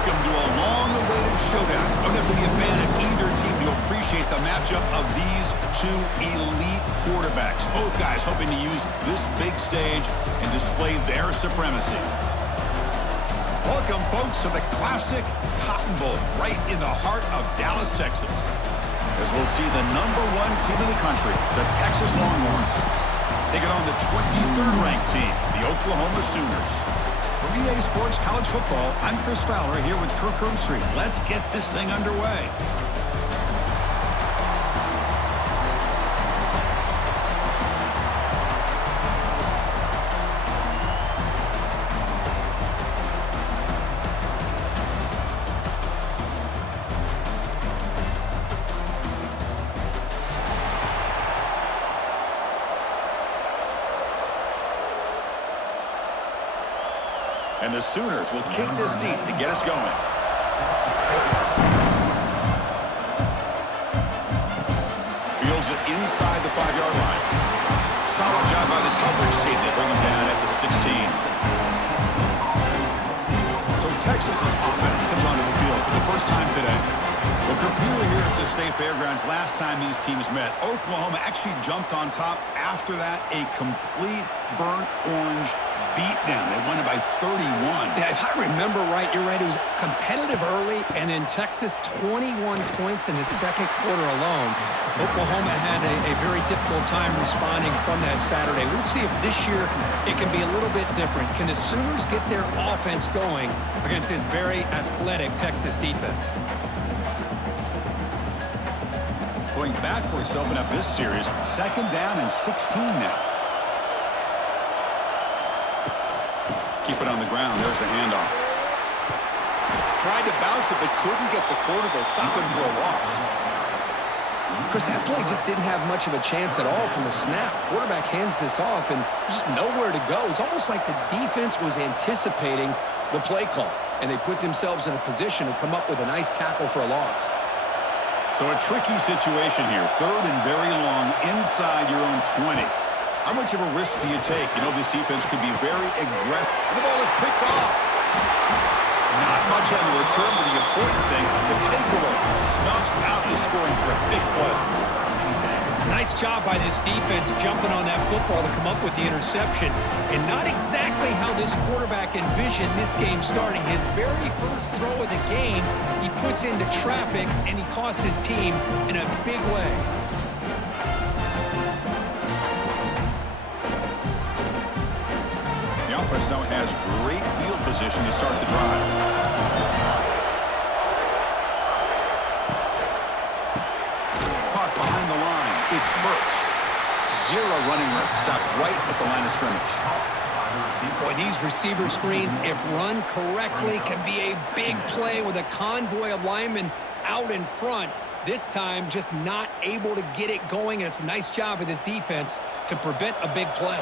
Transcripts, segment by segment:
Welcome to a long-awaited showdown. You don't have to be a fan of either team to appreciate the matchup of these two elite quarterbacks. Both guys hoping to use this big stage and display their supremacy. Welcome, folks, to the classic Cotton Bowl right in the heart of Dallas, Texas. As we'll see the #1 team in the country, the Texas Longhorns, taking on the 23rd ranked team, the Oklahoma Sooners. For EA Sports College Football, I'm Chris Fowler here with Kirk Herbstreit. Let's get this thing underway. And the Sooners will kick this deep to get us going. Fields it inside the 5-yard line. Solid job by the coverage team to bring him down at the 16. So Texas's offense comes onto the field for the first time today. Well, Kirk, we were here at the State Fairgrounds last time these teams met. Oklahoma actually jumped on top. After that, a complete burnt orange beatdown. They won it by 31. Yeah, if I remember right, you're right. It was competitive early, and then Texas 21 points in the second quarter alone. Oklahoma had a very difficult time responding from that Saturday. We'll see if this year it can be a little bit different. Can the Sooners get their offense going against this very athletic Texas defense? Going backwards to open up this series, 2nd down and 16 now. Keep it on the ground. There's the handoff. Tried to bounce it, but couldn't get the quarter. They'll stop him for a loss. Chris, that play just didn't have much of a chance at all from the snap. Quarterback hands this off, and just nowhere to go. It's almost like the defense was anticipating the play call, and they put themselves in a position to come up with a nice tackle for a loss. So a tricky situation here. 3rd and very long inside your own 20. How much of a risk do you take? You know, this defense could be very aggressive. The ball is picked off. Not much on the return, but the important thing, the takeaway, snuffs out the scoring for a big play. Nice job by this defense jumping on that football to come up with the interception. And not exactly how this quarterback envisioned this game starting. His very first throw of the game, he puts into traffic, and he costs his team in a big way. The offense now has great field position to start the drive. Caught behind the line. It's Burks. 0 running room. Stopped right at the line of scrimmage. Boy, these receiver screens, if run correctly, can be a big play with a convoy of linemen out in front. This time, just not able to get it going. And it's a nice job of the defense to prevent a big play.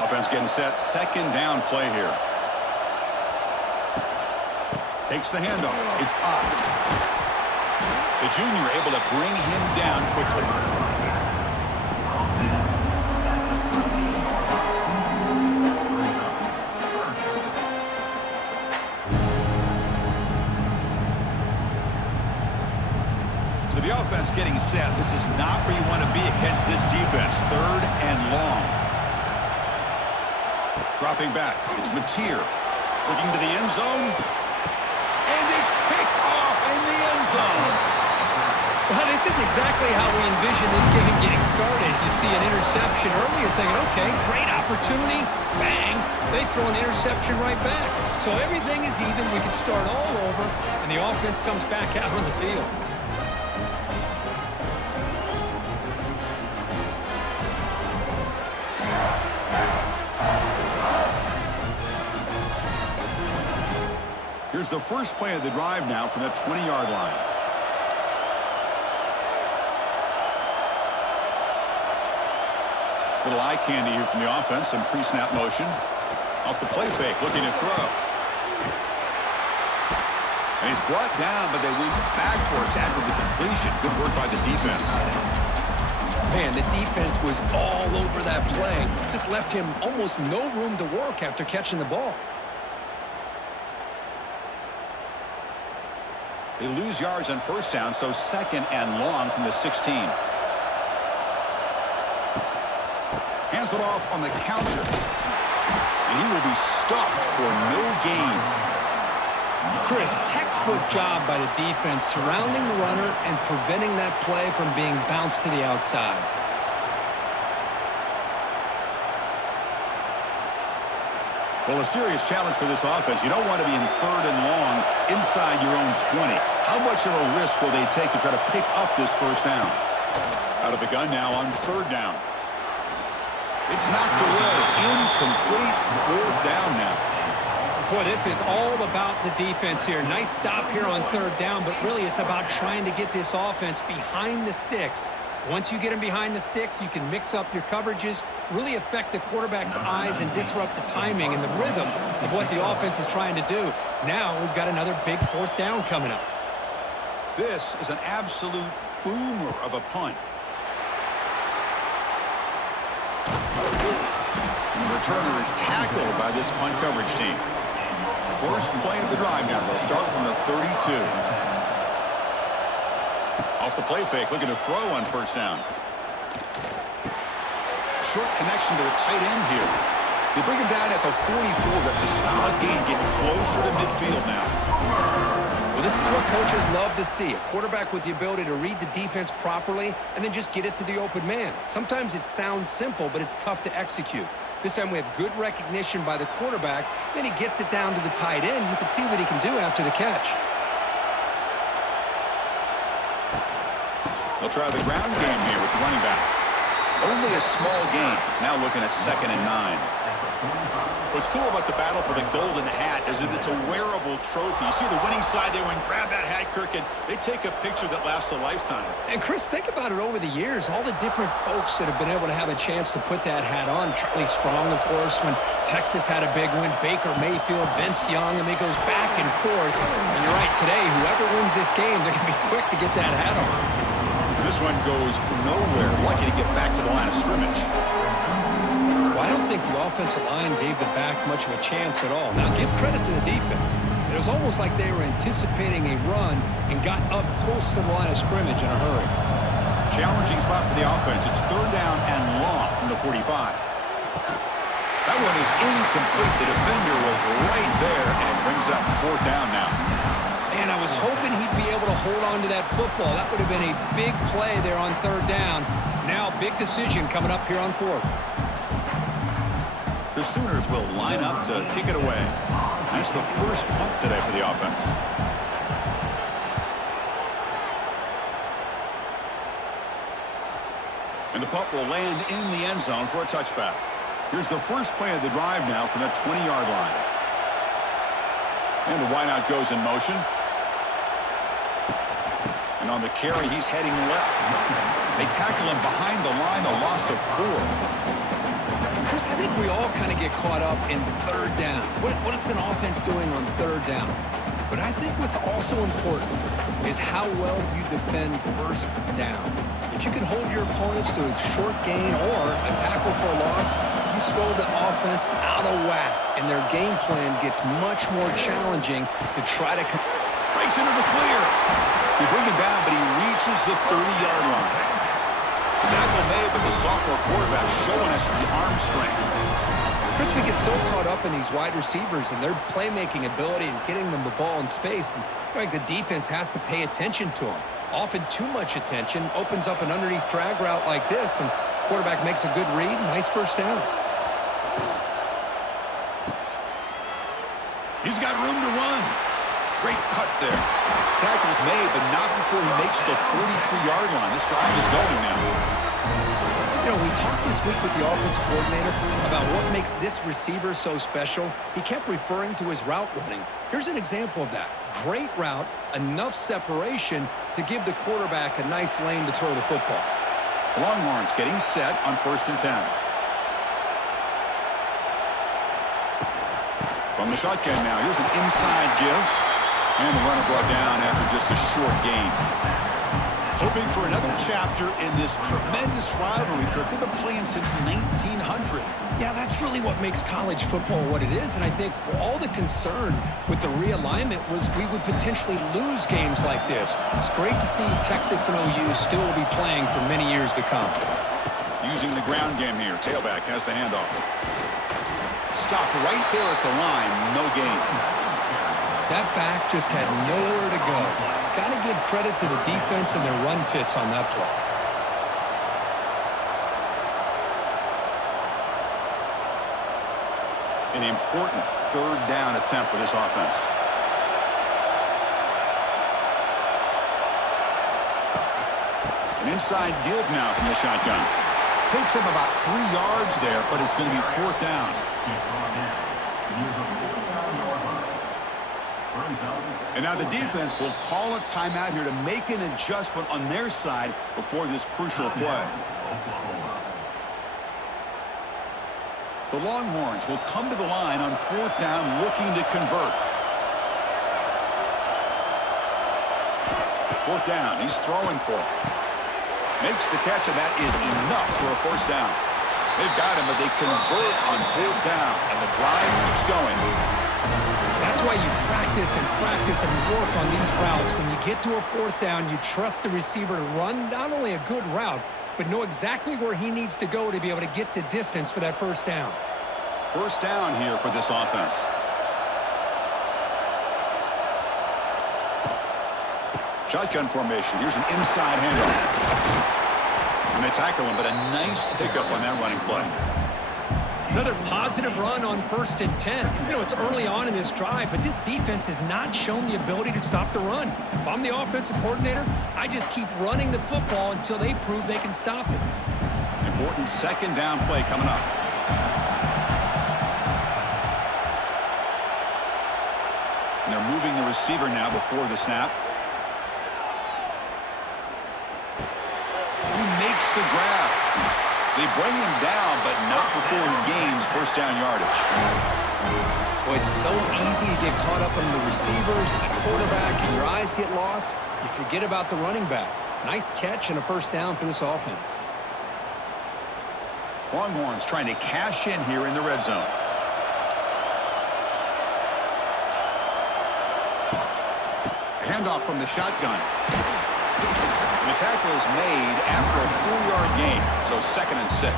Offense getting set. 2nd down play here. Takes the handoff. It's Ott. The junior able to bring him down quickly. So the offense getting set. This is not where you want to be against this defense. 3rd and long. Dropping back. It's Mateer. Looking to the end zone. And it's picked off in the end zone. Well, this isn't exactly how we envisioned this game getting started. You see an interception early, you're thinking, okay, great opportunity. Bang. They throw an interception right back. So everything is even. We can start all over, and the offense comes back out on the field. Here's the first play of the drive now from the 20-yard line. Little eye candy here from the offense. Some pre-snap motion. Off the play fake, looking to throw. And he's brought down, but they went backwards after the completion. Good work by the defense. Man, the defense was all over that play. Just left him almost no room to work after catching the ball. They lose yards on first down, so second and long from the 16. Hands it off on the counter. And he will be stuffed for no gain. Chris, textbook job by the defense surrounding the runner and preventing that play from being bounced to the outside. Well, a serious challenge for this offense. You don't want to be in third and long inside your own 20. How much of a risk will they take to try to pick up this first down? Out of the gun now on third down. It's knocked away. Incomplete. Fourth down now. Boy, this is all about the defense here. Nice stop here on third down, but really it's about trying to get this offense behind the sticks. Once you get them behind the sticks, you can mix up your coverages, really affect the quarterback's eyes and disrupt the timing and the rhythm of what the offense is trying to do. Now we've got another big fourth down coming up. This is an absolute boomer of a punt. And the returner is tackled by this punt coverage team. First play of the drive now. They'll start from the 32. Off the play fake, looking to throw on first down. Short connection to the tight end here. They bring him down at the 44. That's a solid gain, getting closer to midfield now. Well, this is what coaches love to see. A quarterback with the ability to read the defense properly and then just get it to the open man. Sometimes it sounds simple, but it's tough to execute. This time we have good recognition by the quarterback. Then he gets it down to the tight end. You can see what he can do after the catch. They'll try the ground game here with the running back. Only a small gain. Now looking at 2nd and 9. What's cool about the battle for the golden hat is that it's a wearable trophy. You see the winning side there when grab that hat, Kirk, and they take a picture that lasts a lifetime. And Chris, think about it over the years. All the different folks that have been able to have a chance to put that hat on. Charlie Strong, of course, when Texas had a big win. Baker Mayfield, Vince Young, and it goes back and forth. And you're right, today, whoever wins this game, they're going to be quick to get that hat on. This one goes nowhere. Lucky to get back to the line of scrimmage. Well, I don't think the offensive line gave the back much of a chance at all. Now, give credit to the defense. It was almost like they were anticipating a run and got up close to the line of scrimmage in a hurry. Challenging spot for the offense. It's third down and long from the 45. That one is incomplete. The defender was right there and brings up fourth down now. And I was hoping he'd be able to hold on to that football. That would have been a big play there on third down. Now, big decision coming up here on fourth. The Sooners will line up to kick it away. That's the first punt today for the offense. And the punt will land in the end zone for a touchback. Here's the first play of the drive now from the 20-yard line. And the wideout goes in motion. And on the carry, he's heading left. They tackle him behind the line, a loss of 4. Chris, I think we all kind of get caught up in third down. What is an offense doing on third down? But I think what's also important is how well you defend first down. If you can hold your opponents to a short gain or a tackle for a loss, you throw the offense out of whack, and their game plan gets much more challenging to try to... Breaks into the clear. They bring him down, but he reaches the 30-yard line. The tackle made, but the sophomore quarterback showing us the arm strength. Chris, we get so caught up in these wide receivers and their playmaking ability and getting them the ball in space. And like the defense has to pay attention to them. Often too much attention opens up an underneath drag route like this, and quarterback makes a good read. Nice first down. He's got room to run. Great cut there. Tackle's made, but not before he makes the 43-yard line. This drive is going now. You know, we talked this week with the offensive coordinator about what makes this receiver so special. He kept referring to his route running. Here's an example of that. Great route, enough separation to give the quarterback a nice lane to throw the football. Longhorns getting set on 1st and 10. From the shotgun now, here's an inside give. And the runner brought down after just a short gain. Hoping for another chapter in this tremendous rivalry, Kirk. They've been playing since 1900. Yeah, that's really what makes college football what it is. And I think all the concern with the realignment was we would potentially lose games like this. It's great to see Texas and OU still be playing for many years to come. Using the ground game here. Tailback has the handoff. Stopped right there at the line. No gain. That back just had nowhere to go. Got to give credit to the defense and their run fits on that play. An important third down attempt for this offense. An inside give now from the shotgun. Takes him about 3 yards there, but it's going to be fourth down. And now the defense will call a timeout here to make an adjustment on their side before this crucial play. The Longhorns will come to the line on fourth down looking to convert. Fourth down, he's throwing for it. Makes the catch, and that is enough for a first down. They've got him, but they convert on fourth down, and the drive keeps going. That's why you practice and work on these routes. When you get to a fourth down, you trust the receiver to run not only a good route, but know exactly where he needs to go to be able to get the distance for that first down. First down here for this offense. Shotgun formation. Here's an inside handoff. And they tackle him, but a nice pickup on that running play. Another positive run on 1st and 10. You know, it's early on in this drive, but this defense has not shown the ability to stop the run. If I'm the offensive coordinator, I just keep running the football until they prove they can stop it. Important second down play coming up. And they're moving the receiver now before the snap. He makes the grab. They bring him down, but not before he gains first down yardage. Well, it's so easy to get caught up in the receivers and the quarterback, and your eyes get lost. You forget about the running back. Nice catch and a first down for this offense. Longhorns trying to cash in here in the red zone. Handoff from the shotgun. And the tackle is made after a 4-yard gain, so 2nd and 6.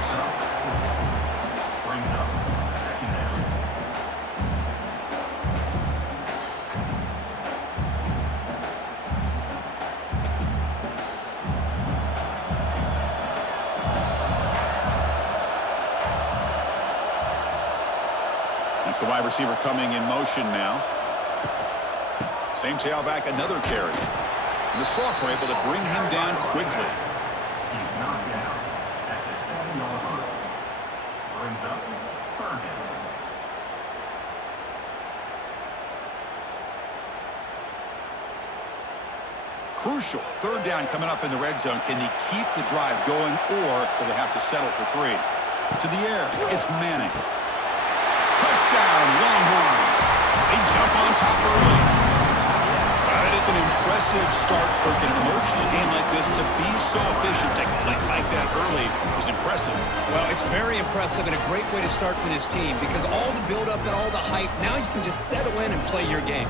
That's the wide receiver coming in motion now. Same tailback, another carry. And the Soft were able to bring him down quickly. He's knocked down at the 7-yard line. Brings up third down. Crucial third down coming up in the red zone. Can they keep the drive going, or will they have to settle for 3? To the air, it's Manning. Touchdown, Longhorns. They jump on top early. That is an impressive start, Kirk. In an emotional game like this, to be so efficient, to click like that early is impressive. Well, it's very impressive and a great way to start for this team because all the build-up and all the hype, now you can just settle in and play your game.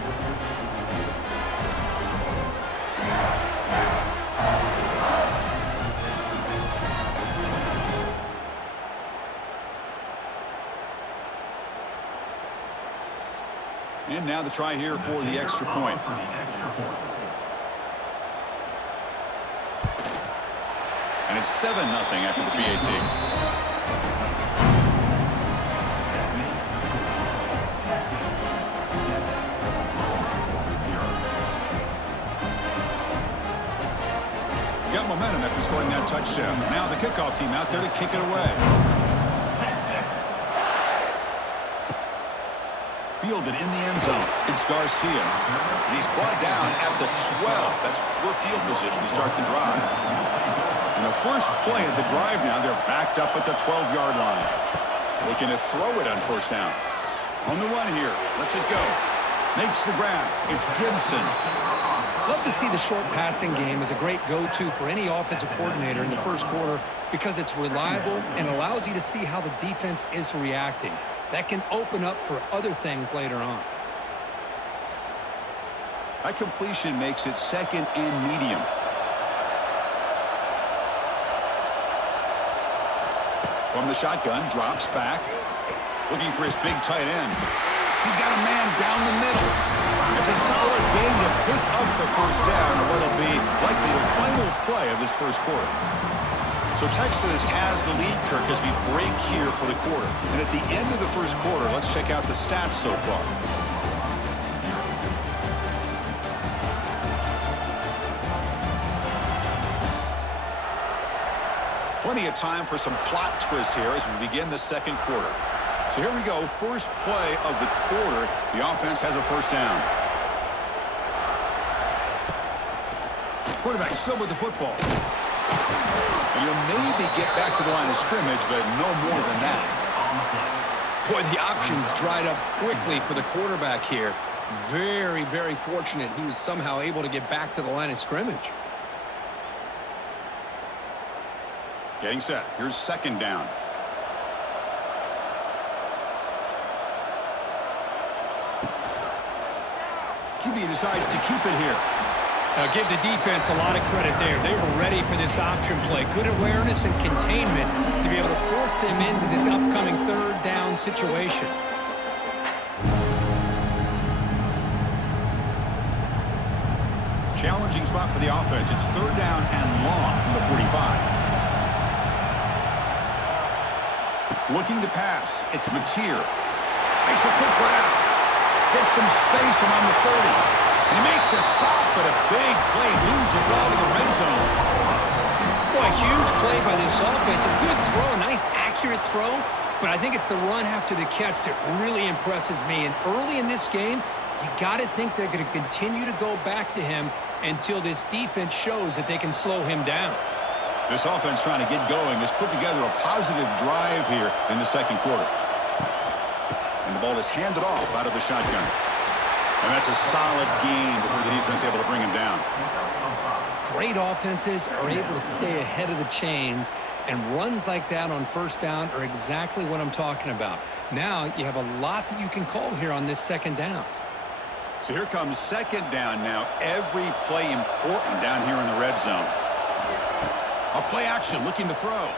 And now the try here for the extra point. And it's 7-0 after the PAT. Got momentum after scoring that touchdown. Now the kickoff team out there to kick it away. Fielded in the end zone. It's Garcia. He's brought down at the 12. That's poor field position to start the drive. And the first play of the drive now, they're backed up at the 12-yard line. Looking to throw it on first down. On the run here. Lets it go. Makes the grab. It's Gibson. Love to see the short passing game as a great go-to for any offensive coordinator in the first quarter because it's reliable and allows you to see how the defense is reacting. That can open up for other things later on. That completion makes it second and medium. From the shotgun, drops back. Looking for his big tight end. He's got a man down the middle. It's a solid game to pick up the first down on what will be likely the final play of this first quarter. So Texas has the lead, Kirk, as we break here for the quarter. And at the end of the first quarter, let's check out the stats so far. Plenty of time for some plot twists here as we begin the second quarter. So here we go, first play of the quarter. The offense has a first down. Quarterback still with the football. And you'll maybe get back to the line of scrimmage, but no more than that. Boy, the options dried up quickly for the quarterback here. Very, very fortunate he was somehow able to get back to the line of scrimmage. Getting set. Here's second down. QB decides to keep it here. Now give the defense a lot of credit there. They were ready for this option play. Good awareness and containment to be able to force them into this upcoming third down situation. Challenging spot for the offense. It's third down and long from the 45. Looking to pass. It's Mateer. Makes a quick grab. Gets some space around the 30. They make the stop, but a big play moves the ball to the red zone. Boy, huge play by this offense. A good throw, a nice accurate throw, but I think it's the run after the catch that really impresses me. And early in this game, you got to think they're going to continue to go back to him until this defense shows that they can slow him down. This offense trying to get going has put together a positive drive here in the second quarter. And the ball is handed off out of the shotgun. And that's a solid gain before the defense able to bring him down. Great offenses are able to stay ahead of the chains, and runs like that on first down are exactly what I'm talking about. Now you have a lot that you can call here on this second down. So here comes second down now. Every play important down here in the red zone. A play action, looking to throw.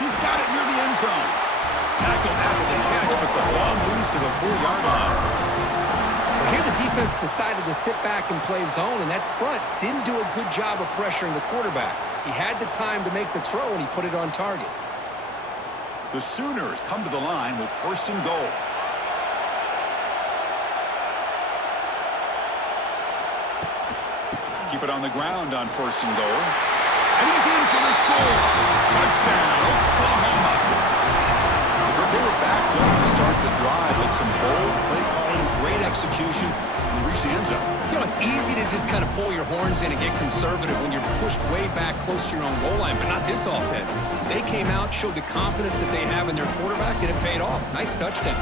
He's got it near the end zone. Tackled after the catch, but the ball moves to the 4-yard line. Well, here the defense decided to sit back and play zone, and that front didn't do a good job of pressuring the quarterback. He had the time to make the throw, and he put it on target. The Sooners come to the line with first and goal. Keep it on the ground on first and goal. And he's in for the score. Touchdown, Oklahoma. They were backed up to start the drive with some bold play calling, great execution, and reach the end zone. You know, it's easy to just kind of pull your horns in and get conservative when you're pushed way back close to your own goal line, but not this offense. They came out, showed the confidence that they have in their quarterback, and it paid off. Nice touchdown.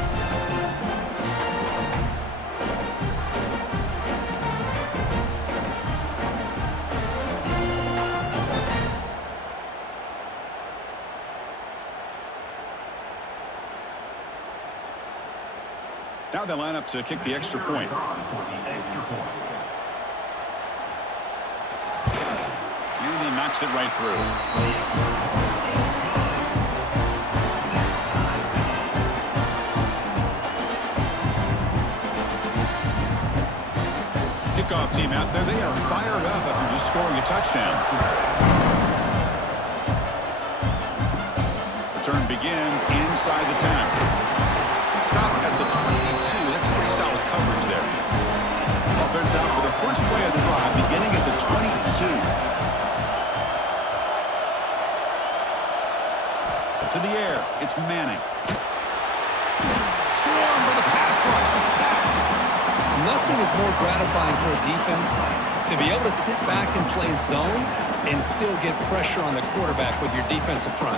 Now they line up to kick the extra point. And he knocks it right through. Kickoff team out there. They are fired up after just scoring a touchdown. Return begins inside the 10. Stop at the 22. That's pretty solid coverage there. Offense out for the first play of the drive, beginning at the 22. To the air, it's Manning. Swarm for the pass rush. A sack. Nothing is more gratifying for a defense to be able to sit back and play zone and still get pressure on the quarterback with your defensive front.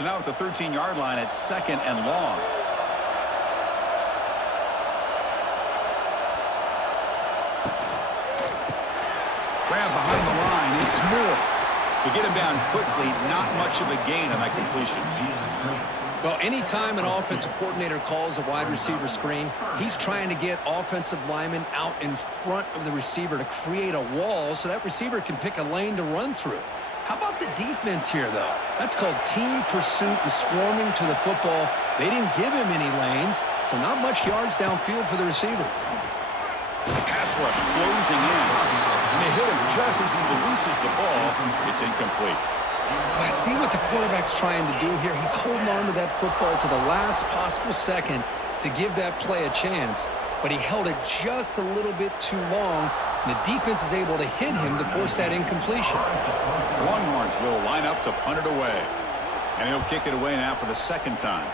So now at the 13-yard line, it's 2nd and long. Grab behind the line. It's Moore. To get him down quickly, not much of a gain on that completion. Well, anytime an offensive coordinator calls a wide receiver screen, he's trying to get offensive linemen out in front of the receiver to create a wall so that receiver can pick a lane to run through. How about the defense here, though? That's called team pursuit and swarming to the football. They didn't give him any lanes, so not much yards downfield for the receiver. Pass rush closing in. And they hit him just as he releases the ball. It's incomplete. I see what the quarterback's trying to do here. He's holding on to that football to the last possible second to give that play a chance, but he held it just a little bit too long. And the defense is able to hit him to force that incompletion. Longhorns will line up to punt it away. And he'll kick it away now for the 2nd time.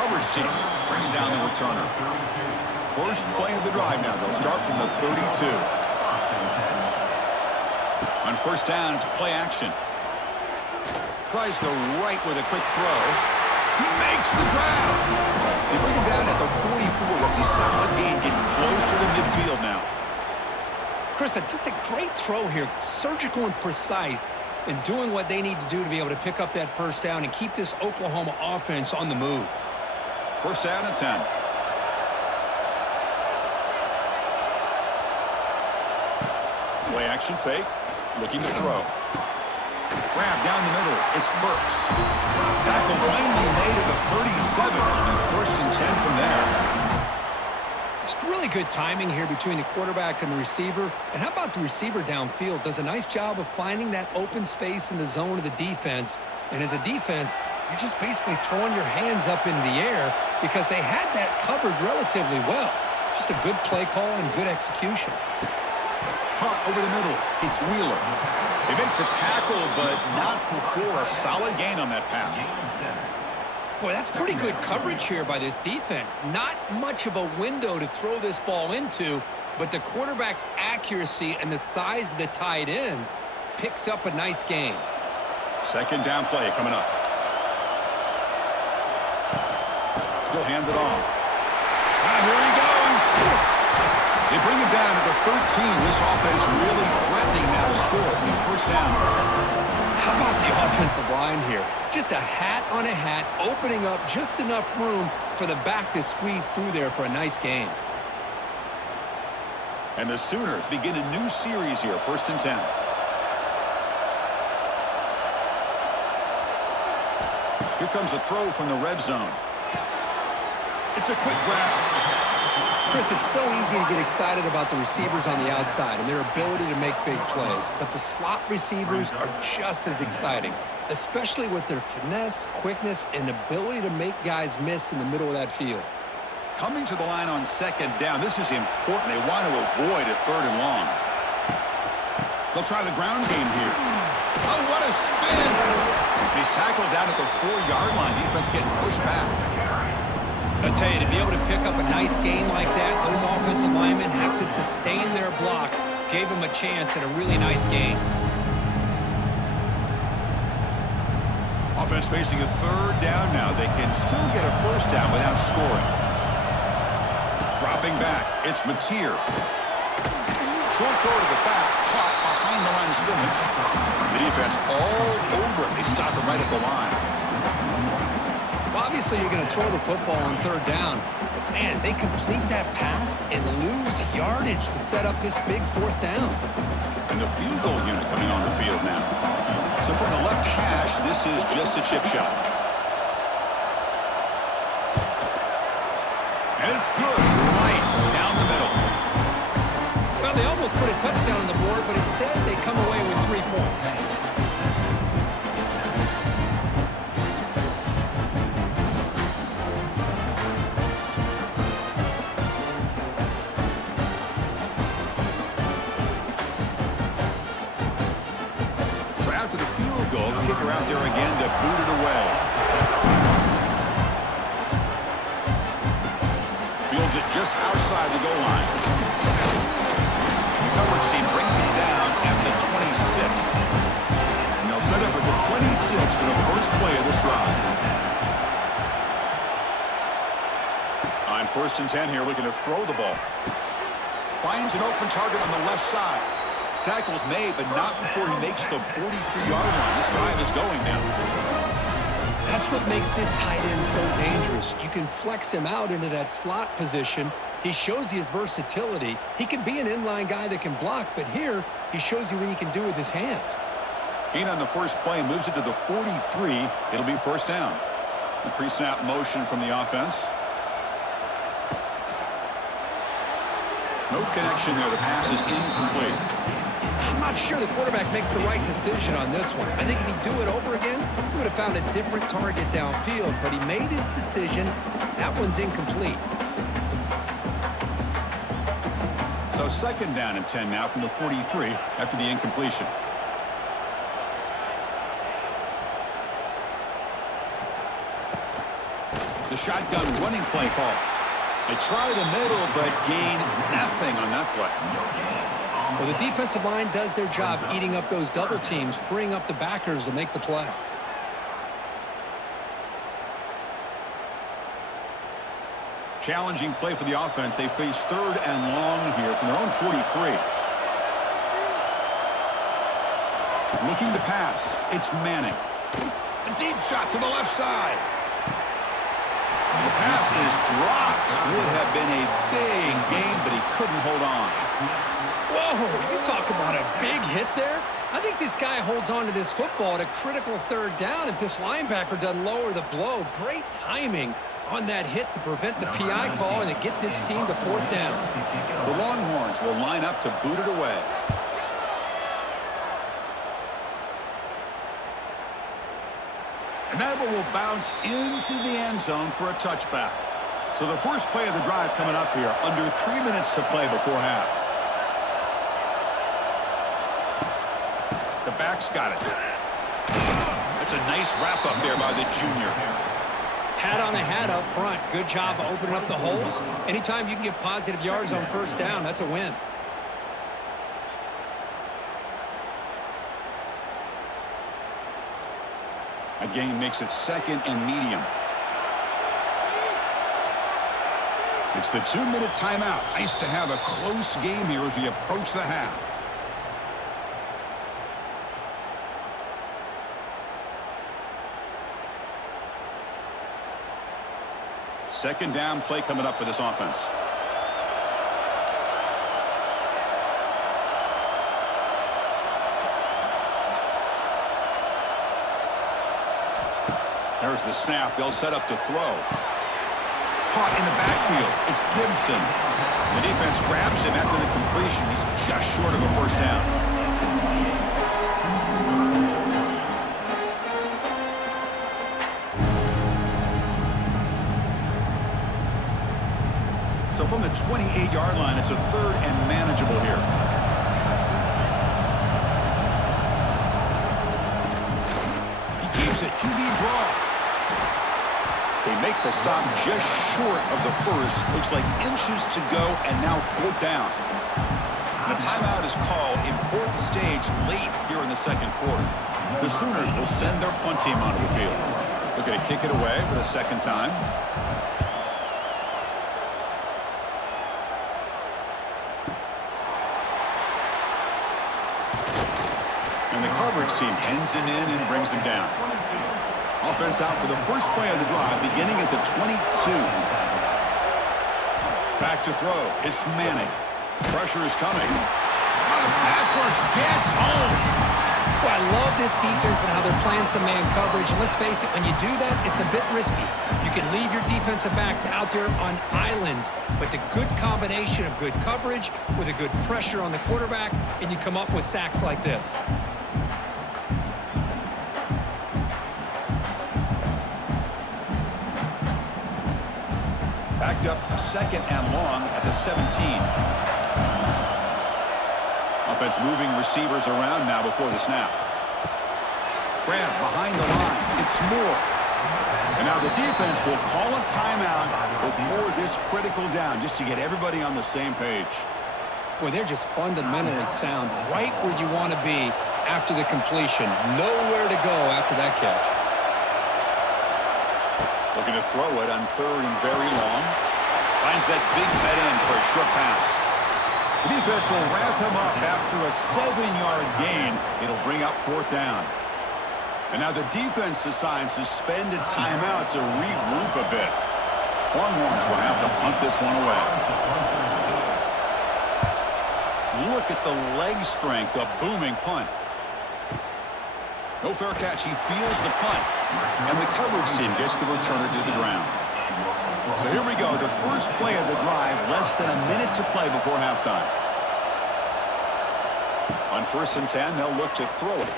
Coverage team brings down the returner. First play of the drive now. They'll start from the 32. On 1st down, it's play action. Tries the right with a quick throw. He makes the grab. They bring him down at the 44. That's a solid gain, getting closer to midfield now. Chris, just a great throw here. Surgical and precise in doing what they need to do to be able to pick up that 1st down and keep this Oklahoma offense on the move. 1st down and 10. Play action fake. Looking to throw. Grab down the middle. It's Burks. Tackle finally made at the 37. It'll be 1st and 10 from there. It's really good timing here between the quarterback and the receiver. And how about the receiver downfield? Does a nice job of finding that open space in the zone of the defense. And as a defense, you're just basically throwing your hands up in the air because they had that covered relatively well. Just a good play call and good execution. Punt over the middle. It's Wheeler. They make the tackle, but not before a solid gain on that pass. Boy, that's pretty good coverage here by this defense. Not much of a window to throw this ball into, but the quarterback's accuracy and the size of the tight end picks up a nice gain. 2nd down play coming up. He'll hand it off. Here he goes. They bring him down at the 13. This offense really threatening now to score. It'll be 1st down. How about the offensive line here? Just a hat on a hat, opening up just enough room for the back to squeeze through there for a nice gain. And the Sooners begin a new series here, 1st and 10. Here comes a throw from the red zone. It's a quick grab. Chris, it's so easy to get excited about the receivers on the outside and their ability to make big plays, but the slot receivers are just as exciting, especially with their finesse, quickness, and ability to make guys miss in the middle of that field. Coming to the line on 2nd down, this is important. They want to avoid a 3rd and long. They'll try the ground game here. Oh, what a spin! He's tackled down at the 4-yard line. Defense getting pushed back. I tell you, to be able to pick up a nice gain like that, those offensive linemen have to sustain their blocks. Gave them a chance at a really nice gain. Offense facing a 3rd down now. They can still get a 1st down without scoring. Dropping back, it's Mateer. Short throw to the back, caught behind the line of scrimmage. The defense all over it. They stop it right at the line. Well, obviously, you're going to throw the football on 3rd down. But, man, they complete that pass and lose yardage to set up this big 4th down. And the field goal unit coming on the field now. So from the left hash, this is just a chip shot. And it's good, right down the middle. Well, they almost put a touchdown on the board, but instead they come away with 3 points. Kicker out there again to boot it away. Fields it just outside the goal line. The coverage team brings him down at the 26. for the first play of this drive. On 1st and 10 here, looking to throw the ball. Finds an open target on the left side. Tackle's made, but not before he makes the 43-yard line. This drive is going now. That's what makes this tight end so dangerous. You can flex him out into that slot position. He shows you his versatility. He can be an inline guy that can block, but here he shows you what he can do with his hands. Gain on the first play moves it to the 43. It'll be 1st down. The pre-snap motion from the offense. No connection there. The pass is incomplete. I'm not sure the quarterback makes the right decision on this one. I think if he'd do it over again, he would have found a different target downfield, but he made his decision. That one's incomplete. So 2nd down and 10 now from the 43 after the incompletion. The shotgun running play call. They try the middle, but gain nothing on that play. Well, the defensive line does their job eating up those double teams, freeing up the backers to make the play. Challenging play for the offense. They face 3rd and long here from their own 43. Looking to pass. It's Manning. A deep shot to the left side. And the pass is dropped. Would have been a big gain, but he couldn't hold on. Whoa, you talk about a big hit there. I think this guy holds on to this football at a critical 3rd down if this linebacker doesn't lower the blow. Great timing on that hit to prevent the PI call and to get this team to 4th down. The Longhorns will line up to boot it away. And that one will bounce into the end zone for a touchback. So the first play of the drive coming up here, under 3 minutes to play before half. The back's got it. That's a nice wrap up there by the junior. Hat on a hat up front. Good job of opening up the holes. Anytime you can get positive yards on 1st down, that's a win. A gain makes it 2nd and medium. It's the 2-minute timeout. Nice to have a close game here as we approach the half. Second down play coming up for this offense. There's the snap. They'll set up to throw. Caught in the backfield. It's Gibson. The defense grabs him after the completion. He's just short of a 1st down. So from the 28-yard line, it's a 3rd and manageable here. He keeps it. QB draw. They make the stop just short of the 1st. Looks like inches to go, and now 4th down. And a timeout is called. Important stage late here in the 2nd quarter. The Sooners will send their punt team onto the field. Looking to kick it away for the 2nd time. And the coverage team pins him in and brings him down. Offense out for the first play of the drive, beginning at the 22. Back to throw. It's Manning. Pressure is coming. Oh, the pass rush gets home. Well, I love this defense and how they're playing some man coverage. And let's face it, when you do that, it's a bit risky. You can leave your defensive backs out there on islands, but the good combination of good coverage with a good pressure on the quarterback, and you come up with sacks like this. Backed up 2nd and long at the 17. Offense moving receivers around now before the snap. Grab behind the line. It's Moore. And now the defense will call a timeout before this critical down, just to get everybody on the same page. Boy, they're just fundamentally sound, right where you want to be after the completion. Nowhere to go after that catch. Looking to throw it on 3rd and very long. Finds that big tight end for a short pass. The defense will wrap him up after a 7-yard gain. It'll bring up 4th down. And now the defense decides to spend a timeout to regroup a bit. Longhorns will have to punt this one away. Look at the leg strength, a booming punt. No fair catch. He feels the punt. And the coverage team gets the returner to the ground. So here we go. The first play of the drive, less than a minute to play before halftime. On 1st and 10, they'll look to throw it.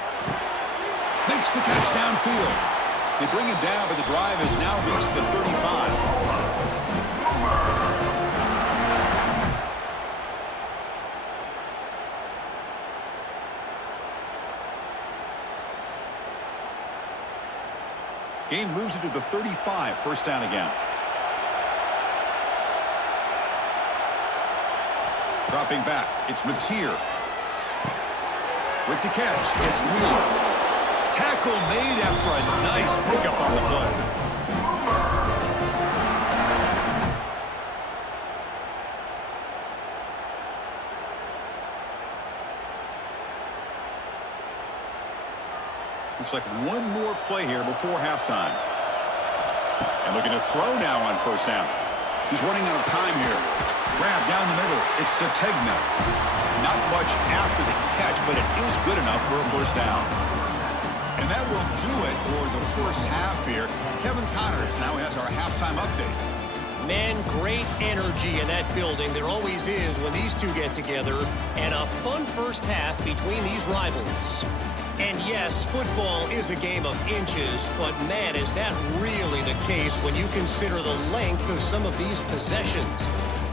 Makes the catch downfield. They bring him down, but the drive has now reached the 35. Gain moves it to the 35. 1st down again. Dropping back, it's Mateer. With the catch, it's Wheeler. Tackle made after a nice pickup on the play. Looks like one more play here before halftime. And looking to throw now on 1st down. He's running out of time here. Grab down the middle. It's Sategna. Not much after the catch, but it is good enough for a 1st down. And that will do it for the first half here. Kevin Connors now has our halftime update. Man, great energy in that building. There always is when these two get together. And a fun first half between these rivals. And yes, football is a game of inches, but man, is that really the case when you consider the length of some of these possessions.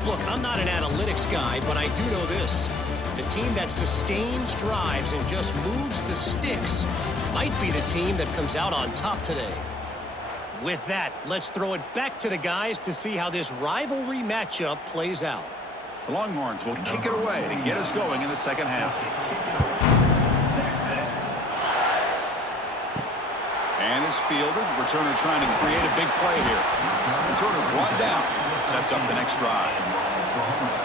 Look, I'm not an analytics guy, but I do know this. The team that sustains drives and just moves the sticks might be the team that comes out on top today. With that, let's throw it back to the guys to see how this rivalry matchup plays out. The Longhorns will kick it away to get us going in the second half. And it's fielded. Returner trying to create a big play here. Returner brought down. Sets up the next drive.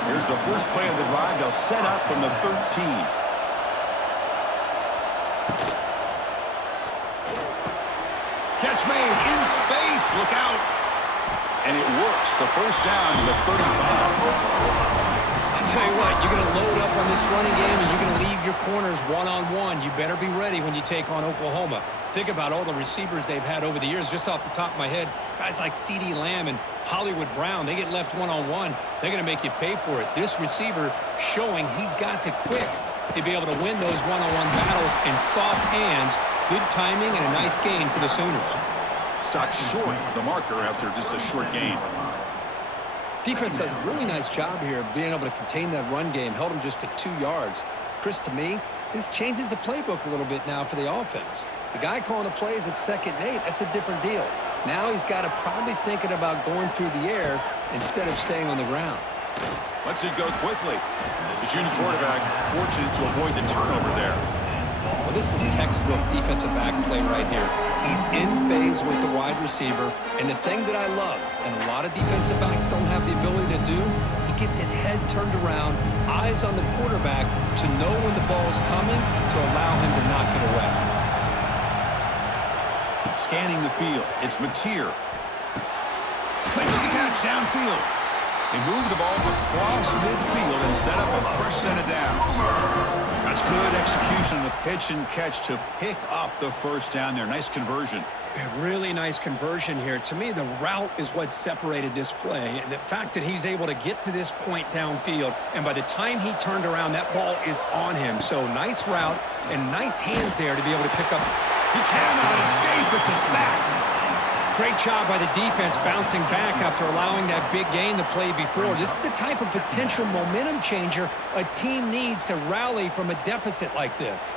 Here's the first play of the drive. They'll set up from the 13. Catch made in space. Look out. And it works. The 1st down to the 35. I tell you what, you're going to load up on this running game and you're going to leave your corners one-on-one. You better be ready when you take on Oklahoma. Think about all the receivers they've had over the years. Just off the top of my head, guys like CeeDee Lamb and Hollywood Brown, they get left one-on-one. They're going to make you pay for it. This receiver showing he's got the quicks to be able to win those one-on-one battles in soft hands. Good timing and a nice gain for the Sooners. Stopped short of the marker after just a short gain. Defense does a really nice job here of being able to contain that run game. Held him just to 2 yards. Chris, to me, this changes the playbook a little bit now for the offense. The guy calling the plays at 2nd and 8, that's a different deal. Now he's got to probably thinking about going through the air instead of staying on the ground. Lets it go quickly. The junior quarterback fortunate to avoid the turnover there. Well, this is textbook defensive back play right here. He's in phase with the wide receiver. And the thing that I love, and a lot of defensive backs don't have the ability to do, he gets his head turned around, eyes on the quarterback to know when the ball is coming to allow him to knock it away. Scanning the field, it's Mateer. Makes the catch downfield. They move the ball across midfield and set up a fresh set of downs. That's good execution of the pitch and catch to pick up the 1st down there. Nice conversion. A really nice conversion here. To me, the route is what separated this play. And the fact that he's able to get to this point downfield, and by the time he turned around, that ball is on him. So nice route and nice hands there to be able to pick up. He cannot escape. It's a sack. Great job by the defense bouncing back after allowing that big gain the play before. This is the type of potential momentum changer a team needs to rally from a deficit like this.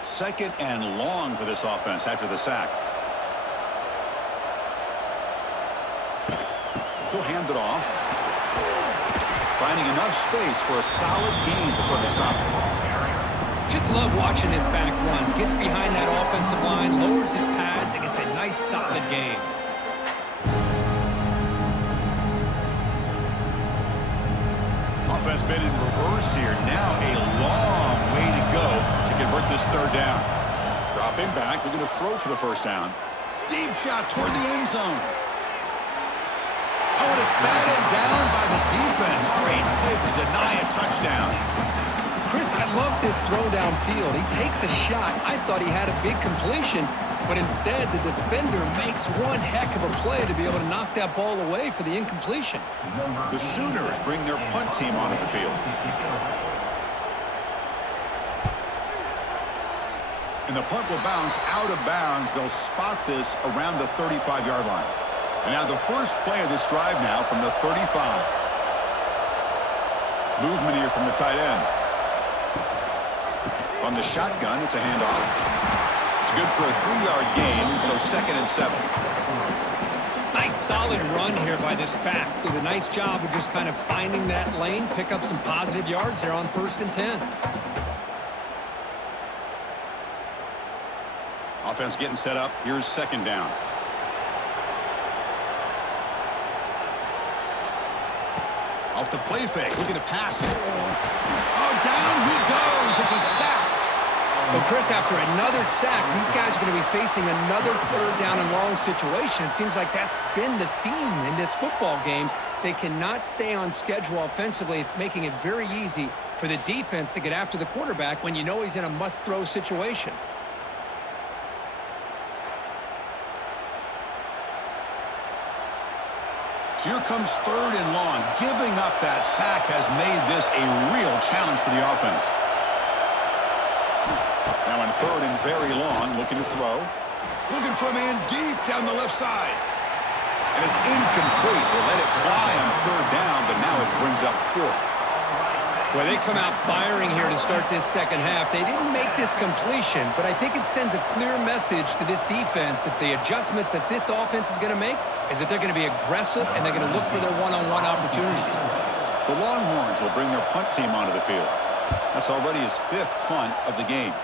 Second and long for this offense after the sack. He'll hand it off. Finding enough space for a solid gain before they stop it. Just love watching this back run. Gets behind that offensive line, lowers his pads, and gets a nice solid gain. Offense been in reverse here. Now a long way to go to convert this third down. Dropping back, looking to throw for the first down. Deep shot toward the end zone. Oh, and it's batted down by the defense. Great play to deny a touchdown. Chris, I love this throw downfield. He takes a shot. I thought he had a big completion, but instead the defender makes one heck of a play to be able to knock that ball away for the incompletion. The Sooners bring their punt team onto the field. And the punt will bounce out of bounds. They'll spot this around the 35-yard line. And now the first play of this drive now from the 35. Movement here from the tight end. On the shotgun, it's a handoff. It's good for a 3-yard gain, so 2nd and 7. Nice solid run here by this back. Did a nice job of just kind of finding that lane, pick up some positive yards there on 1st and 10. Offense getting set up. Here's 2nd down. Off the play fake, looking to pass it. Oh, down he goes. It's a sack. But Chris, after another sack, these guys are going to be facing another 3rd down and long situation. It seems like that's been the theme in this football game. They cannot stay on schedule offensively, making it very easy for the defense to get after the quarterback when you know he's in a must-throw situation. So here comes 3rd and long. Giving up that sack has made this a real challenge for the offense. Now in 3rd and very long, looking to throw. Looking for a man deep down the left side. And it's incomplete. They let it fly on 3rd down, but now it brings up 4th. Well, they come out firing here to start this second half. They didn't make this completion, but I think it sends a clear message to this defense that the adjustments that this offense is going to make is that they're going to be aggressive and they're going to look for their one-on-one opportunities. The Longhorns will bring their punt team onto the field. That's already his 5th punt of the game.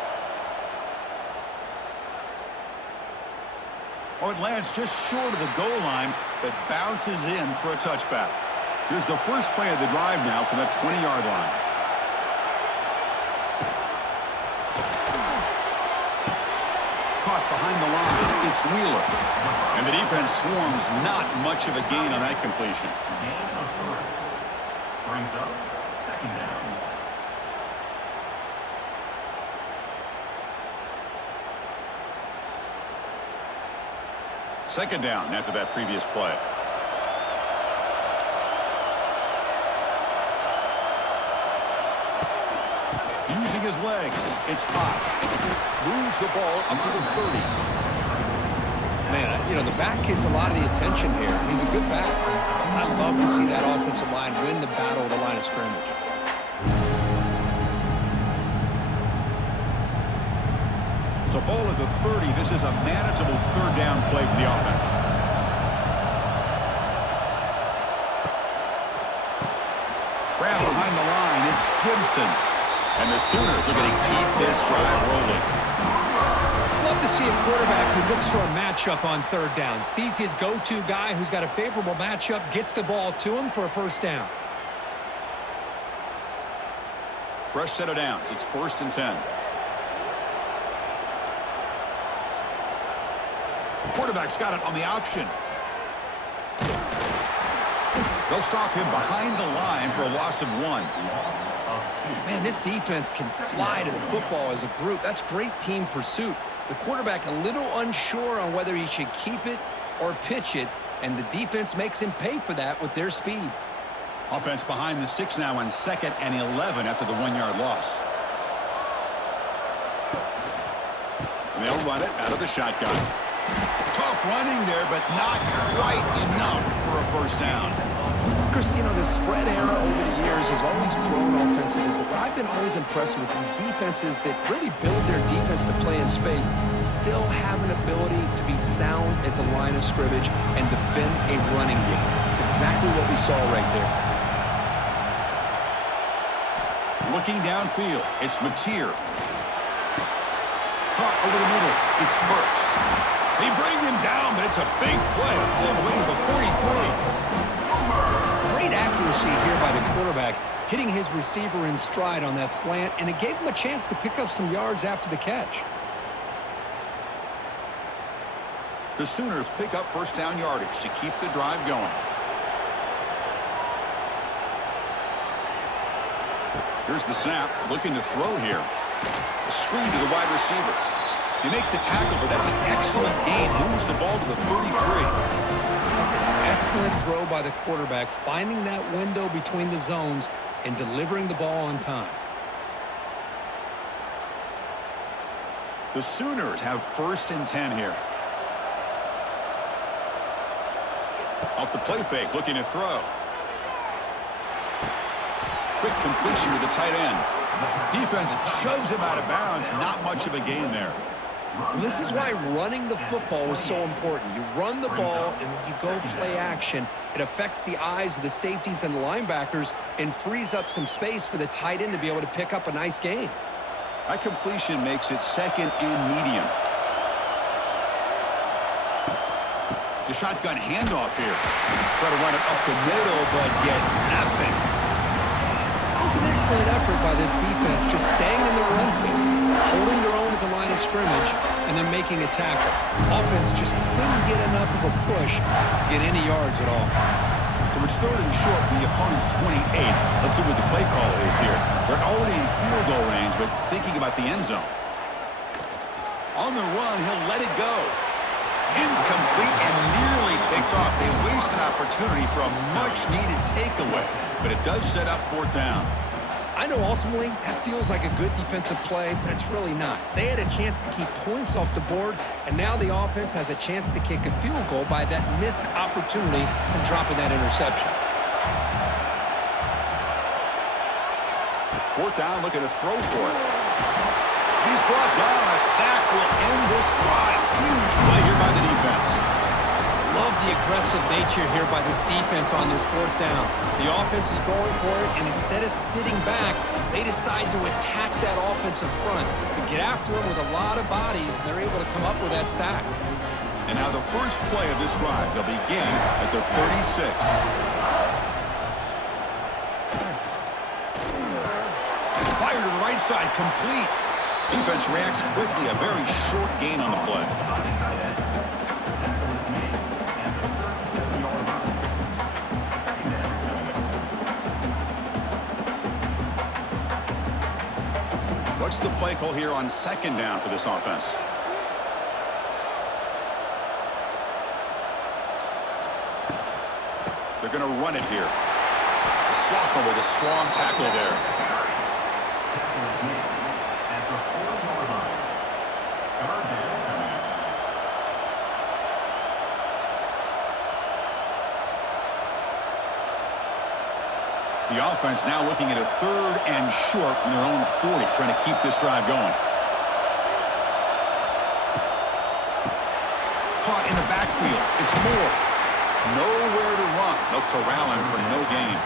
Oh, it lands just short of the goal line, but bounces in for a touchback. Here's the first play of the drive now from the 20-yard line. Caught behind the line. It's Wheeler. And the defense swarms. Not much of a gain on that completion. Gain of 3. Brings up 2nd down. Second down after that previous play. Using his legs, it's Potts. Moves the ball up to the 30. Man, you know, the back gets a lot of the attention here. He's a good back. I love to see that offensive line win the battle of the line of scrimmage. It's a ball at the 30. This is a manageable 3rd down play for the offense. Grab behind the line. It's Gibson. And the Sooners are going to keep this drive rolling. Love to see a quarterback who looks for a matchup on 3rd down. Sees his go-to guy who's got a favorable matchup, gets the ball to him for a 1st down. Fresh set of downs. It's 1st and 10. Quarterback's got it on the option. They'll stop him behind the line for a loss of 1. Man, this defense can fly to the football as a group. That's great team pursuit. The quarterback a little unsure on whether he should keep it or pitch it, and the defense makes him pay for that with their speed. Offense behind the 6 now on 2nd and 11 after the 1-yard loss. And they'll run it out of the shotgun. Tough running there, but not quite enough for a 1st down. Chris, you know, the spread era over the years has always grown offensively, but what I've been always impressed with defenses that really build their defense to play in space still have an ability to be sound at the line of scrimmage and defend a running game. That's exactly what we saw right there. Looking downfield, it's Mateer. Caught over the middle, it's Burks. They bring him down, but it's a big play all the way to the 43. Great accuracy here by the quarterback, hitting his receiver in stride on that slant, and it gave him a chance to pick up some yards after the catch. The Sooners pick up first down yardage to keep the drive going. Here's the snap, looking to throw here. A screen to the wide receiver. They make the tackle, but that's an excellent gain. Moves the ball to the 33. That's an excellent throw by the quarterback, finding that window between the zones and delivering the ball on time. The Sooners have first and 10 here. Off the play fake, looking to throw. Quick completion to the tight end. Defense shoves him out of bounds. Not much of a gain there. Well, this is why running the football is so important. You run the ball, and then you go play action. It affects the eyes of the safeties and the linebackers and frees up some space for the tight end to be able to pick up a nice gain. That completion makes it second and medium. The shotgun handoff here. Try to run it up the middle, but get nothing. That was an excellent effort by this defense, just staying in their run fits, holding their own at the line of scrimmage, and then making a tackle. Offense just couldn't get enough of a push to get any yards at all. So it's third and short from the opponent's 28. Let's see what the play call is here. They're already in field goal range, but thinking about the end zone. On the run, he'll let it go. Incomplete and nearly picked off. They waste an opportunity for a much-needed takeaway, but it does set up fourth down. I know ultimately that feels like a good defensive play, but it's really not. They had a chance to keep points off the board, and now the offense has a chance to kick a field goal by that missed opportunity and dropping that interception. Fourth down, looking to throw for it. He's brought down. A sack will end this drive. Huge play here by the defense. Love the aggressive nature here by this defense on this fourth down. The offense is going for it, and instead of sitting back, they decide to attack that offensive front. They get after him with a lot of bodies, and they're able to come up with that sack. And now the first play of this drive. They'll begin at the 36. Fire to the right side, complete. Defense reacts quickly. A very short gain on the play. What's the play call here on second down for this offense? They're going to run it here. The sophomore with a strong tackle there. The offense now looking at a third and short from their own 40, trying to keep this drive going. Caught in the backfield. It's Moore. Nowhere to run. They'll corral him for no gain.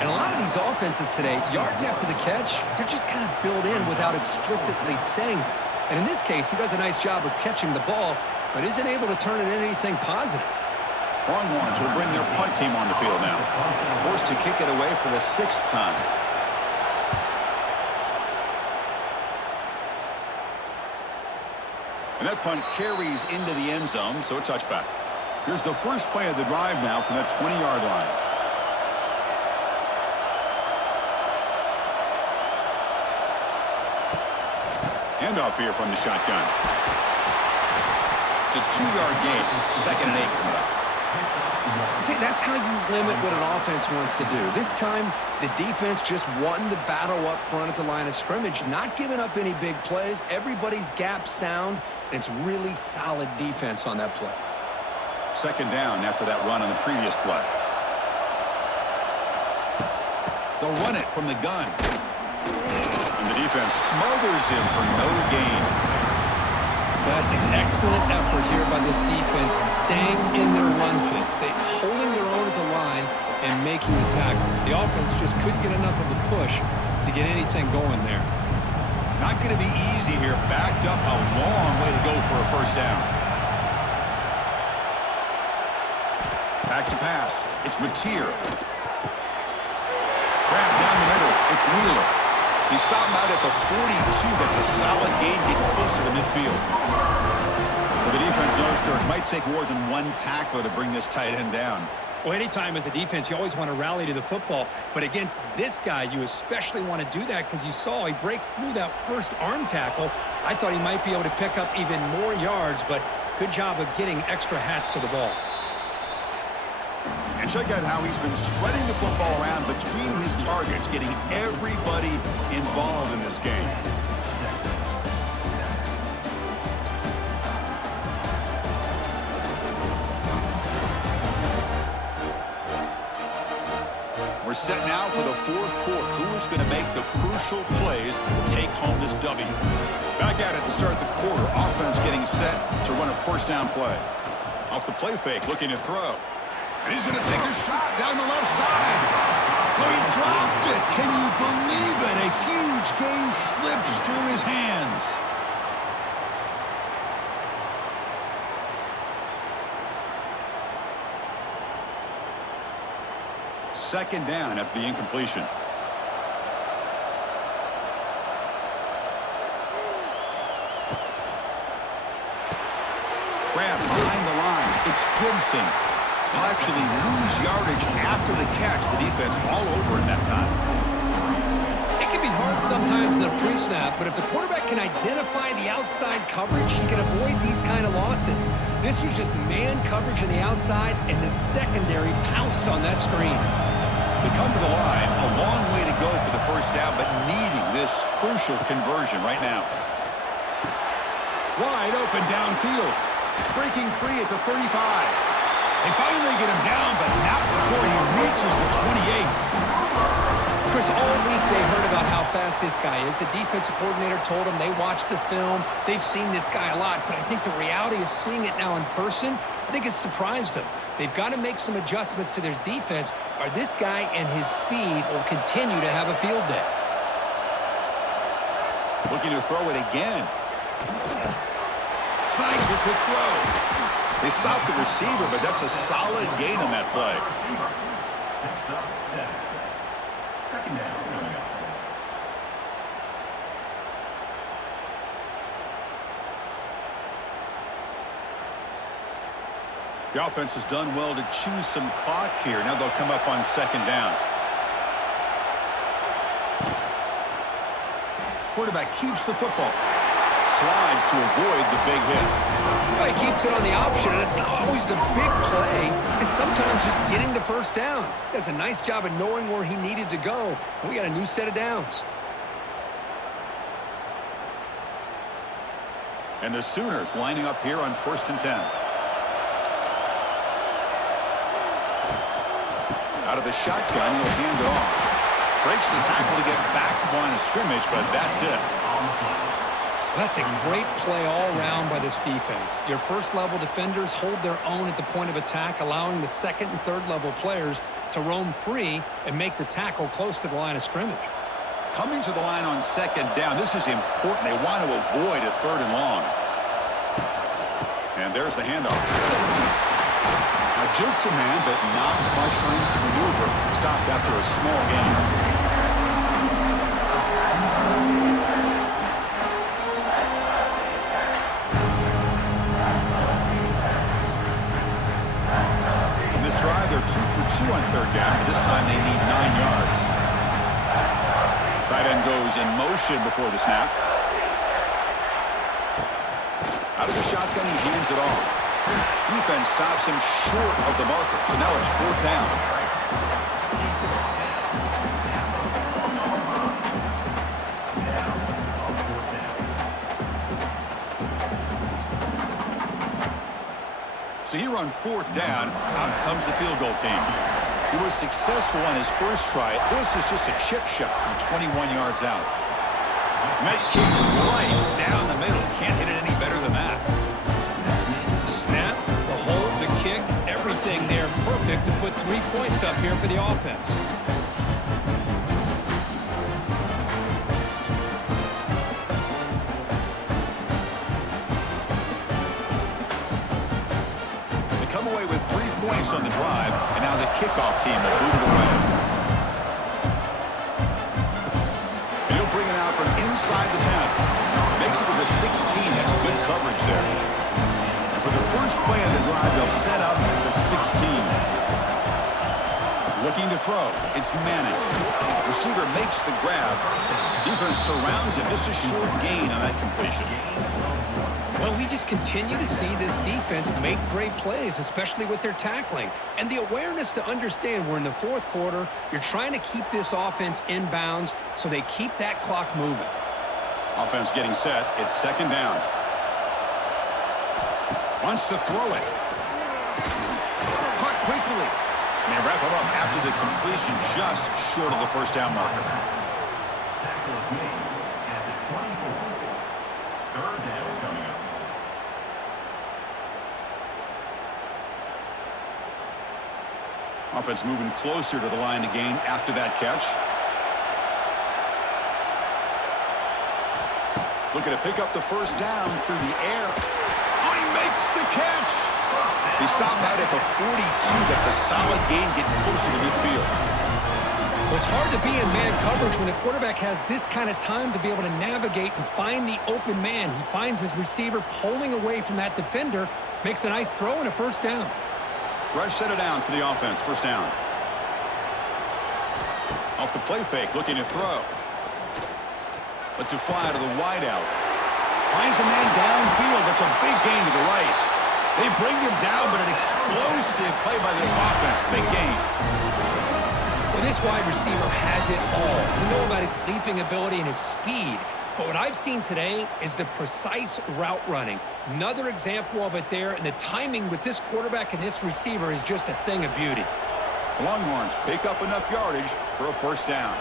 And a lot of these offenses today, yards after the catch, they're just kind of built in without explicitly saying it. And in this case, he does a nice job of catching the ball, but isn't able to turn it into anything positive. Longhorns will bring their punt team on the field now. Forced to kick it away for the 6th time. And that punt carries into the end zone, so a touchback. Here's the first play of the drive now from that 20-yard line. Handoff here from the shotgun. It's a 2-yard gain. 2nd and 8 coming up. See, that's how you limit what an offense wants to do. This time, the defense just won the battle up front at the line of scrimmage, not giving up any big plays. Everybody's gap sound, and it's really solid defense on that play. 2nd down after that run on the previous play. They'll run it from the gun. And the defense smothers him for no gain. That's an excellent effort here by this defense, staying in their run fits. They holding their own at the line and making the tackle. The offense just couldn't get enough of a push to get anything going there. Not going to be easy here. Backed up a long way to go for a first down. Back to pass. It's Mateer. Grab down the middle. It's Wheeler. He's stopping out at the 42. That's a solid gain getting closer to midfield. Well, the defense knows it might take more than one tackler to bring this tight end down. Well, anytime as a defense, you always want to rally to the football. But against this guy, you especially want to do that because you saw he breaks through that first arm tackle. I thought he might be able to pick up even more yards, but good job of getting extra hats to the ball. And check out how he's been spreading the football around between his targets, getting everybody involved in this game. We're set now for the fourth quarter. Who is going to make the crucial plays to take home this W? Back at it to start the quarter. Offense getting set to run a first down play. Off the play fake, looking to throw. And he's going to take a shot down the left side. Oh, he dropped it. Can you believe it? A huge gain slips through his hands. Second down after the incompletion. Grab behind the line. It's Gibson. He'll actually lose yardage after the catch. The defense all over in that time. It can be hard sometimes in a pre-snap, but if the quarterback can identify the outside coverage, he can avoid these kind of losses. This was just man coverage on the outside, and the secondary pounced on that screen. They come to the line, a long way to go for the first down, but needing this crucial conversion right now. Wide open downfield. Breaking free at the 35. They finally get him down, but not before he reaches the 28. Chris, all week they heard about how fast this guy is. The defensive coordinator told them they watched the film. They've seen this guy a lot, but I think the reality is seeing it now in person, I think it's surprised them. They've got to make some adjustments to their defense, or this guy and his speed will continue to have a field day. Looking to throw it again. Snags the quick throw. They stopped the receiver, but that's a solid gain on that play. Next up, 7. Second down coming up. The offense has done well to choose some clock here. Now they'll come up on second down. Quarterback keeps the football. Slides to avoid the big hit. Well, he keeps it on the option, and it's not always the big play. It's sometimes just getting the first down. Does a nice job of knowing where he needed to go. And we got a new set of downs. And the Sooners lining up here on 1st and 10. Out of the shotgun, he'll hand it off. Breaks the tackle to get back to the line of scrimmage, but that's it. That's a great play all around by this defense. Your first-level defenders hold their own at the point of attack, allowing the second and third-level players to roam free and make the tackle close to the line of scrimmage. Coming to the line on second down, this is important. They want to avoid a 3rd and long. And there's the handoff. A juke to man, but not much room to maneuver. Stopped after a small gain. This drive, they're 2 for 2 on 3rd down, but this time they need 9 yards. Tight end goes in motion before the snap. Out of the shotgun, he hands it off. Defense stops him short of the marker, so now it's 4th down. So here on 4th down, out comes the field goal team. He was successful on his first try. This is just a chip shot from 21 yards out. Met kick right down the middle. Can't hit it any better than that. kick. Everything there perfect to put 3 points up here for the offense. They come away with 3 points on the drive, and now the kickoff team will boot it away. And he'll bring it out from inside the 10. Makes it to the 16. That's good coverage there. And for the first play of the drive, they'll set up at the 16. Looking to throw. It's Manning. Receiver makes the grab. Defense surrounds him. Just a short gain on that completion. Well, we just continue to see this defense make great plays, especially with their tackling. And the awareness to understand we're in the fourth quarter, you're trying to keep this offense in bounds so they keep that clock moving. Offense getting set. It's second down. Wants to throw it. Caught quickly. And they wrap it up after the completion just short of the first down marker. Tackle is made at the 24. Third down coming up. Offense moving closer to the line to gain after that catch. Looking to pick up the first down through the air. Oh, he makes the catch. He stopped out at the 42. That's a solid gain getting closer to midfield. Well, it's hard to be in man coverage when the quarterback has this kind of time to be able to navigate and find the open man. He finds his receiver pulling away from that defender, makes a nice throw and a first down. Fresh set of downs for the offense. First down. Off the play fake, looking to throw. Lets it fly to the wideout. Finds a man downfield. That's a big gain to the right. They bring him down, but an explosive play by this offense. Big gain. Well, this wide receiver has it all. We know about his leaping ability and his speed. But what I've seen today is the precise route running. Another example of it there, and the timing with this quarterback and this receiver is just a thing of beauty. Longhorns pick up enough yardage for a first down.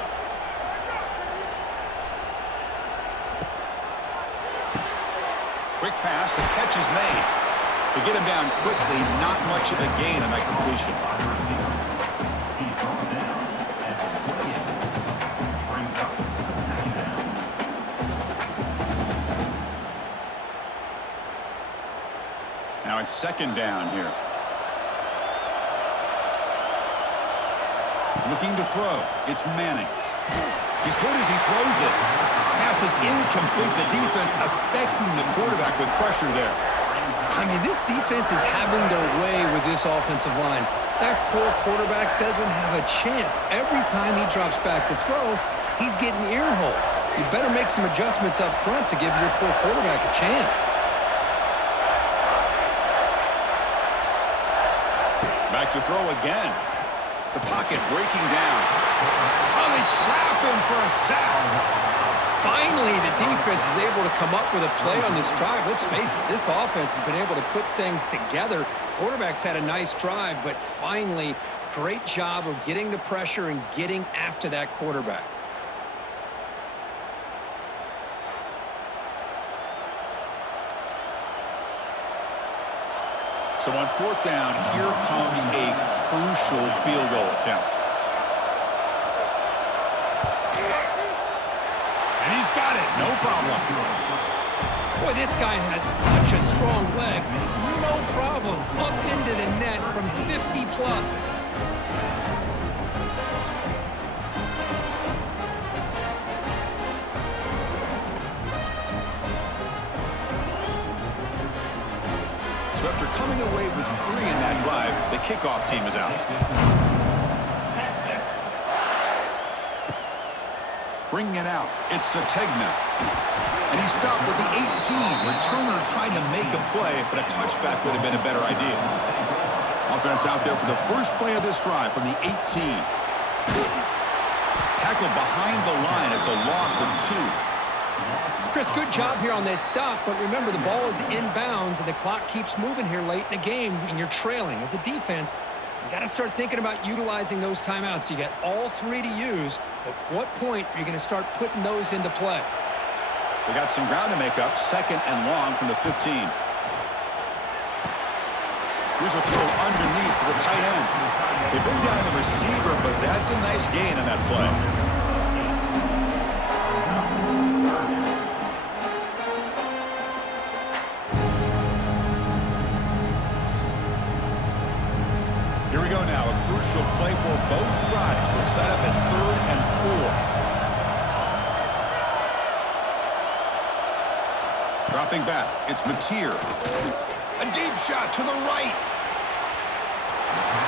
Quick pass, the catch is made. To get him down quickly, not much of a gain on that completion. He's brought down at the 20th. Brings up the second down. Now it's second down here. Looking to throw. It's Manning. He's good as he throws it. Pass is incomplete. The defense affecting the quarterback with pressure there. I mean, this defense is having their way with this offensive line. That poor quarterback doesn't have a chance. Every time he drops back to throw, he's getting ear-hole. You better make some adjustments up front to give your poor quarterback a chance. Back to throw again. The pocket breaking down. Oh, they trap him for a sack. Finally, the defense is able to come up with a play on this drive. Let's face it, this offense has been able to put things together. Quarterback's had a nice drive, but finally, great job of getting the pressure and getting after that quarterback. So on fourth down, here comes a crucial field goal attempt. And he's got it, no problem. Boy, this guy has such a strong leg. No problem. Up into the net from 50 plus. So after coming away with 3 in that drive, the kickoff team is out. Bringing it out, it's Sategna. And he stopped with the 18. Returner trying to make a play, but a touchback would have been a better idea. Offense out there for the first play of this drive from the 18. Tackled behind the line. It's a loss of 2. Chris, good job here on that stop, but remember the ball is inbounds and the clock keeps moving here late in the game and you're trailing. As a defense, you got to start thinking about utilizing those timeouts. You got all 3 to use. At what point are you going to start putting those into play? We got some ground to make up. Second and long from the 15. Here's a throw underneath to the tight end. They bring down the receiver, but that's a nice gain on that play. Here we go now, a crucial play for both sides. They set up at 3rd and 4. Dropping back, it's Mateer. A deep shot to the right.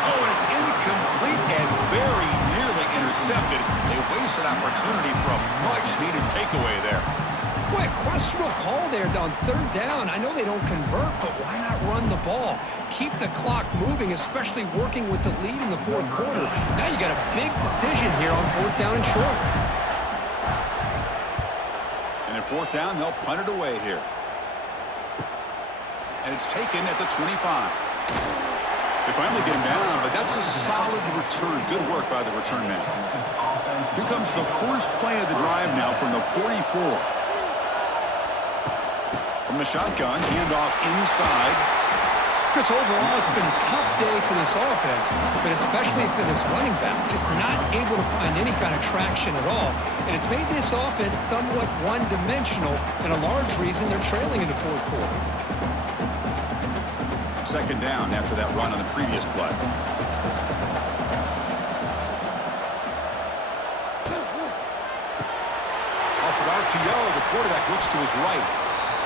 Oh, and it's incomplete and very nearly intercepted. They wasted opportunity for a much-needed takeaway there. Boy, a questionable call there on 3rd down. I know they don't convert, but why not run the ball? Keep the clock moving, especially working with the lead in the 4th quarter. Now you got a big decision here on 4th down and short. And at 4th down, they'll punt it away here. And it's taken at the 25. They finally get him down, but that's a solid return. Good work by the return man. Here comes the first play of the drive now from the 44. From the shotgun, handoff inside. Chris, overall, it's been a tough day for this offense, but especially for this running back, just not able to find any kind of traction at all. And it's made this offense somewhat one-dimensional, and a large reason they're trailing in the 4th quarter. 2nd down after that run on the previous play. Off of RPO, the quarterback looks to his right.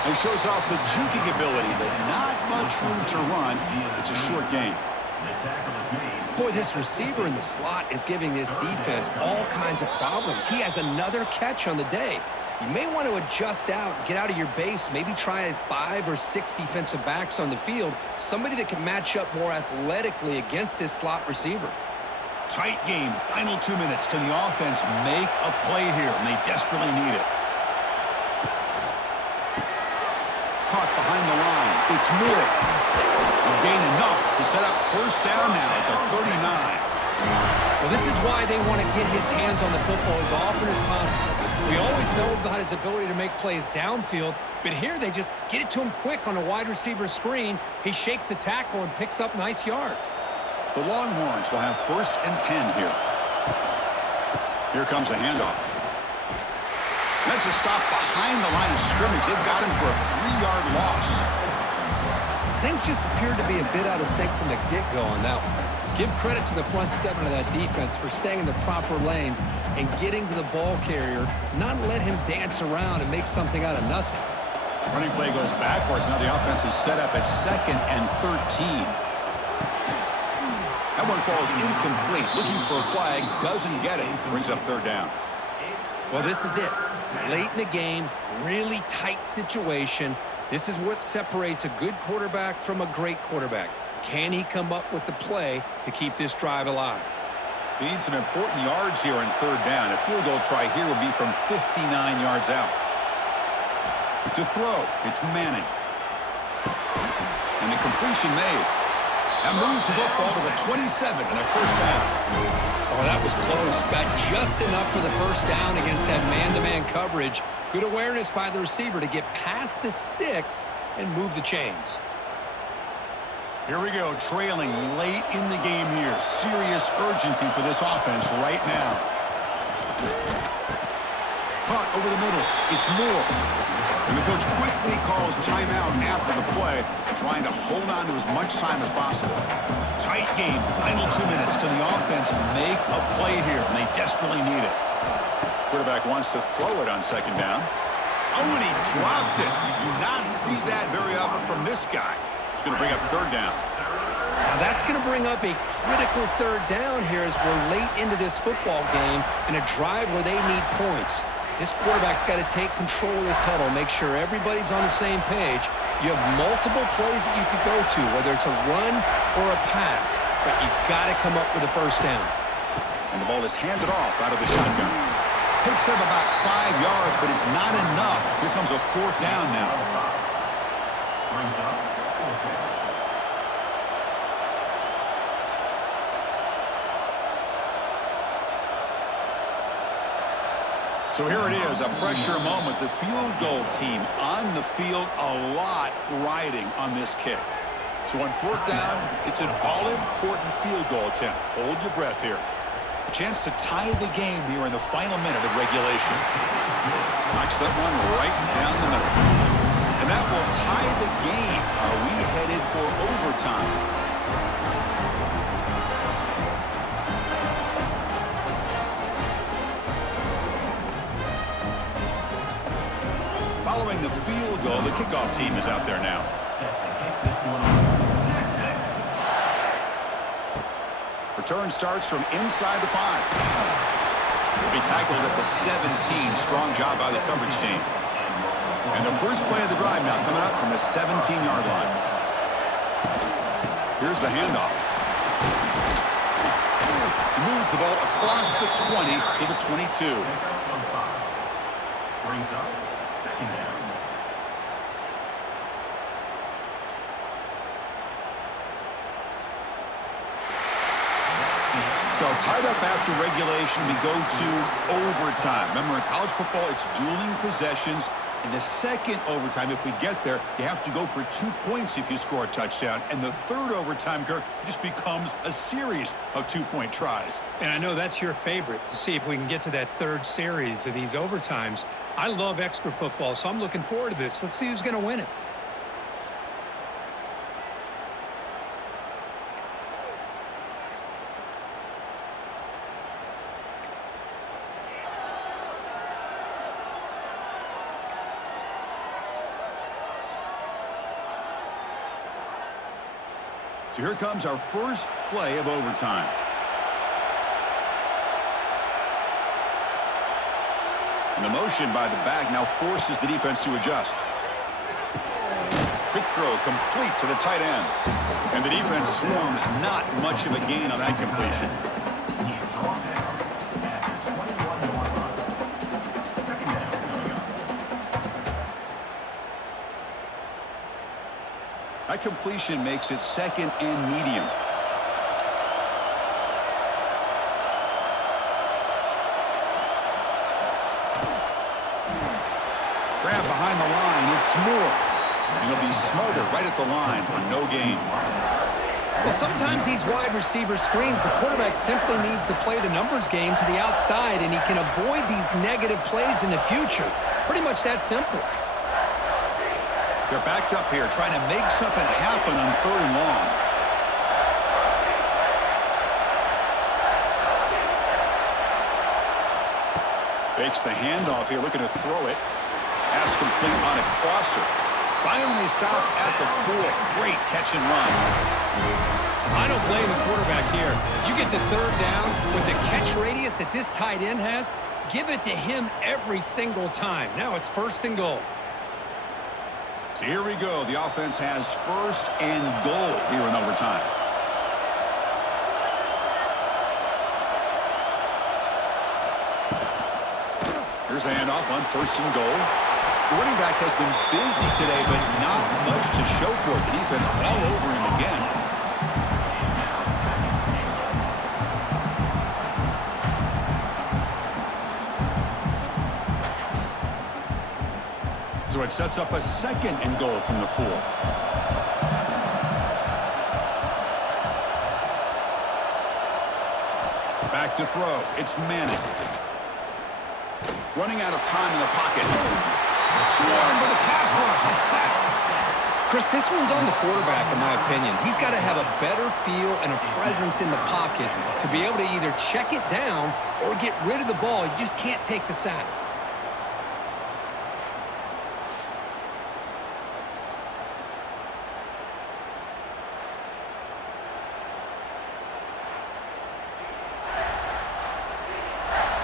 He shows off the juking ability, but not much room to run. It's a short gain. Boy, this receiver in the slot is giving this defense all kinds of problems. He has another catch on the day. You may want to adjust out, get out of your base, maybe try 5 or 6 defensive backs on the field, somebody that can match up more athletically against this slot receiver. Tight game, final 2 minutes. Can the offense make a play here? And they desperately need it. Caught behind the line. It's Moore. Will gain enough to set up 1st down now at the 39. Well, this is why they want to get his hands on the football as often as possible. We always know about his ability to make plays downfield, but here they just get it to him quick on a wide receiver screen. He shakes the tackle and picks up nice yards. The Longhorns will have 1st and 10 here. Here comes a handoff. That's a stop behind the line of scrimmage. They've got him for a 3-yard loss. Things just appeared to be a bit out of sync from the get-go on that one. Give credit to the front 7 of that defense for staying in the proper lanes and getting to the ball carrier, not let him dance around and make something out of nothing. Running play goes backwards. Now the offense is set up at 2nd and 13. That one falls incomplete. Looking for a flag, doesn't get it. Brings up 3rd down. Well, this is it. Late in the game, really tight situation. This is what separates a good quarterback from a great quarterback. Can he come up with the play to keep this drive alive? Need some important yards here on 3rd down. A field goal try here would be from 59 yards out. To throw, it's Manning. And the completion made. That moves the football to the 27 and a 1st down. Oh, that was close. Got just enough for the 1st down against that man-to-man coverage. Good awareness by the receiver to get past the sticks and move the chains. Here we go, trailing late in the game here. Serious urgency for this offense right now. Caught over the middle. It's Moore. And the coach quickly calls timeout after the play, trying to hold on to as much time as possible. Tight game, final 2 minutes. Can the offense make a play here? And they desperately need it. Quarterback wants to throw it on 2nd down. Oh, and he dropped it. You do not see that very often from this guy. It's going to bring up 3rd down. Now that's going to bring up a critical 3rd down here as we're late into this football game in a drive where they need points. This quarterback's got to take control of this huddle, make sure everybody's on the same page. You have multiple plays that you could go to, whether it's a run or a pass, but you've got to come up with a 1st down. And the ball is handed off out of the shotgun. Picks up about 5 yards, but it's not enough. Here comes a 4th down now. Brings up 4th down. So here it is, a pressure moment. The field goal team on the field, a lot riding on this kick. So on fourth down, it's an all-important field goal attempt. Hold your breath here. A chance to tie the game here in the final minute of regulation. Knocks that one right down the middle. And that will tie the game. Are we headed for overtime? Following the field goal, the kickoff team is out there now. Return starts from inside the 5. He'll be tackled at the 17. Strong job by the coverage team. And the first play of the drive now coming up from the 17-yard line. Here's the handoff. He moves the ball across the 20 to the 22. Brings up second down. So tied up after regulation, we go to overtime. Remember, in college football, it's dueling possessions. In the second overtime, if we get there, you have to go for 2 points if you score a touchdown. And the third overtime, Kirk, just becomes a series of 2-point tries. And I know that's your favorite, to see if we can get to that third series of these overtimes. I love extra football, so I'm looking forward to this. Let's see who's going to win it. So here comes our first play of overtime. And the motion by the back now forces the defense to adjust. Quick throw complete to the tight end. And the defense swarms, not much of a gain on that completion. That completion makes it second and medium. Grab behind the line, it's Moore. And he'll be smothered right at the line for no gain. Well, sometimes these wide receiver screens, the quarterback simply needs to play the numbers game to the outside, and he can avoid these negative plays in the future. Pretty much that simple. They're backed up here, trying to make something happen on 3rd and long. Fakes the handoff here, looking to throw it. Pass complete on a crosser. Finally stopped at the 4. Great catch and run. I don't blame the quarterback here. You get to 3rd down with the catch radius that this tight end has, give it to him every single time. Now it's 1st and goal. So here we go. The offense has 1st and goal here in overtime. Here's the handoff on 1st and goal. The running back has been busy today, but not much to show for it. The defense all over him again. So it sets up a 2nd and goal from the 4. Back to throw. It's Manning. Running out of time in the pocket. Swarmed with a pass rush. A sack. Chris, this one's on the quarterback, in my opinion. He's got to have a better feel and a presence in the pocket to be able to either check it down or get rid of the ball. You just can't take the sack.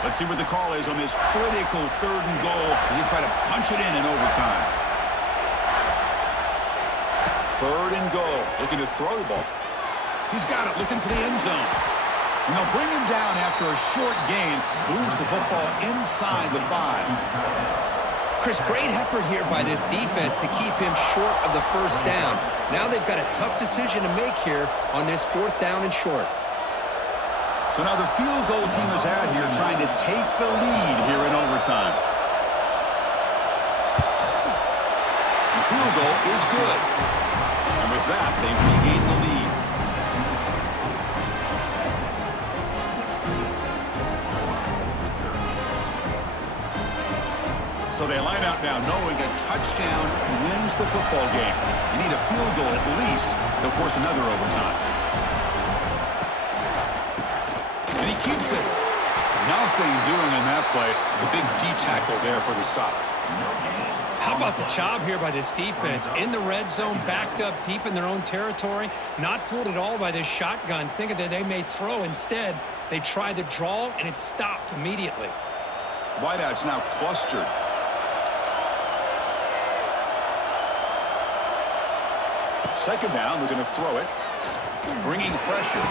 Let's see what the call is on this critical 3rd and goal as they try to punch it in overtime. 3rd and goal, looking to throw the ball. He's got it, looking for the end zone. And they'll bring him down after a short gain, moves the football inside the 5. Chris, great effort here by this defense to keep him short of the 1st down. Now they've got a tough decision to make here on this 4th down and short. So now the field goal team is out here trying to take the lead here in overtime. The field goal is good. And with with that, they regain the lead. So they line out now knowing a touchdown wins the football game. You need a field goal at least to force another overtime. And he keeps it. Nothing doing in that play. The big D tackle there for the stop. How about the job here by this defense? In the red zone, backed up deep in their own territory, not fooled at all by this shotgun, thinking that they may throw. Instead, they tried the draw, and it stopped immediately. Wideouts now clustered. Second down, we're going to throw it. Bringing pressure.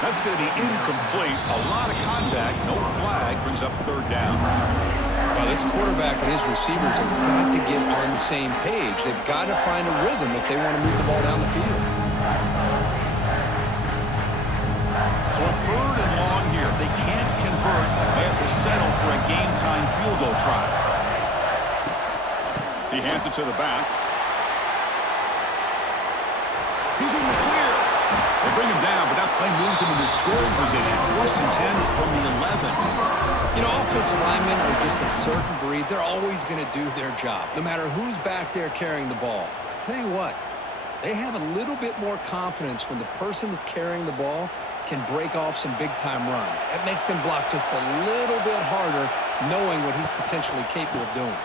That's going to be incomplete. A lot of contact. No flag. Brings up third down. Well, this quarterback and his receivers have got to get on the same page. They've got to find a rhythm if they want to move the ball down the field. So a third and long here. If they can't convert, they have to settle for a game-time field goal try. He hands it to the back. He's in the clear. They bring him down, but that play moves him into scoring position. 1st and 10 from the 11. You know, offensive linemen are just a certain breed. They're always going to do their job, no matter who's back there carrying the ball. I'll tell you what, they have a little bit more confidence when the person that's carrying the ball can break off some big-time runs. That makes them block just a little bit harder, knowing what he's potentially capable of doing.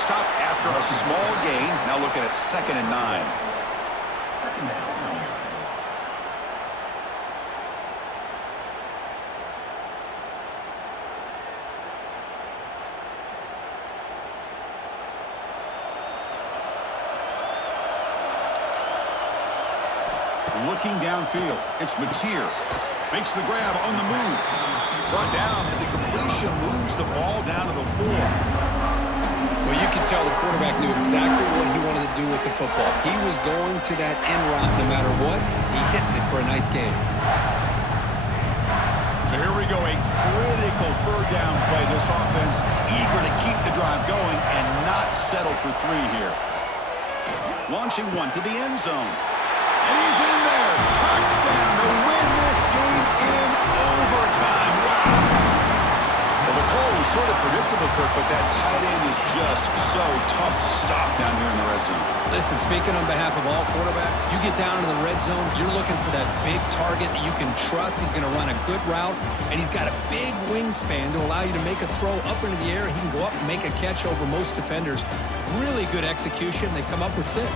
Stop after a small gain. Now looking at 2nd and 9. Looking downfield, it's Mateer. Makes the grab on the move. Brought down, but the completion moves the ball down to the 4. Well, you can tell the quarterback knew exactly what he wanted to do with the football. He was going to that end route no matter what. He hits it for a nice gain. So here we go, a critical third down play. This offense eager to keep the drive going and not settle for 3 here. Launching one to the end zone. And he's in there. Touchdown to win this game in overtime. Wow. Well, the call was sort of predictable, Kirk, but that tight end is just so tough to stop down here in the red zone. Listen, speaking on behalf of all quarterbacks, you get down in the red zone, you're looking for that big target that you can trust. He's going to run a good route, and he's got a big wingspan to allow you to make a throw up into the air. He can go up and make a catch over most defenders. Really good execution. They come up with 6.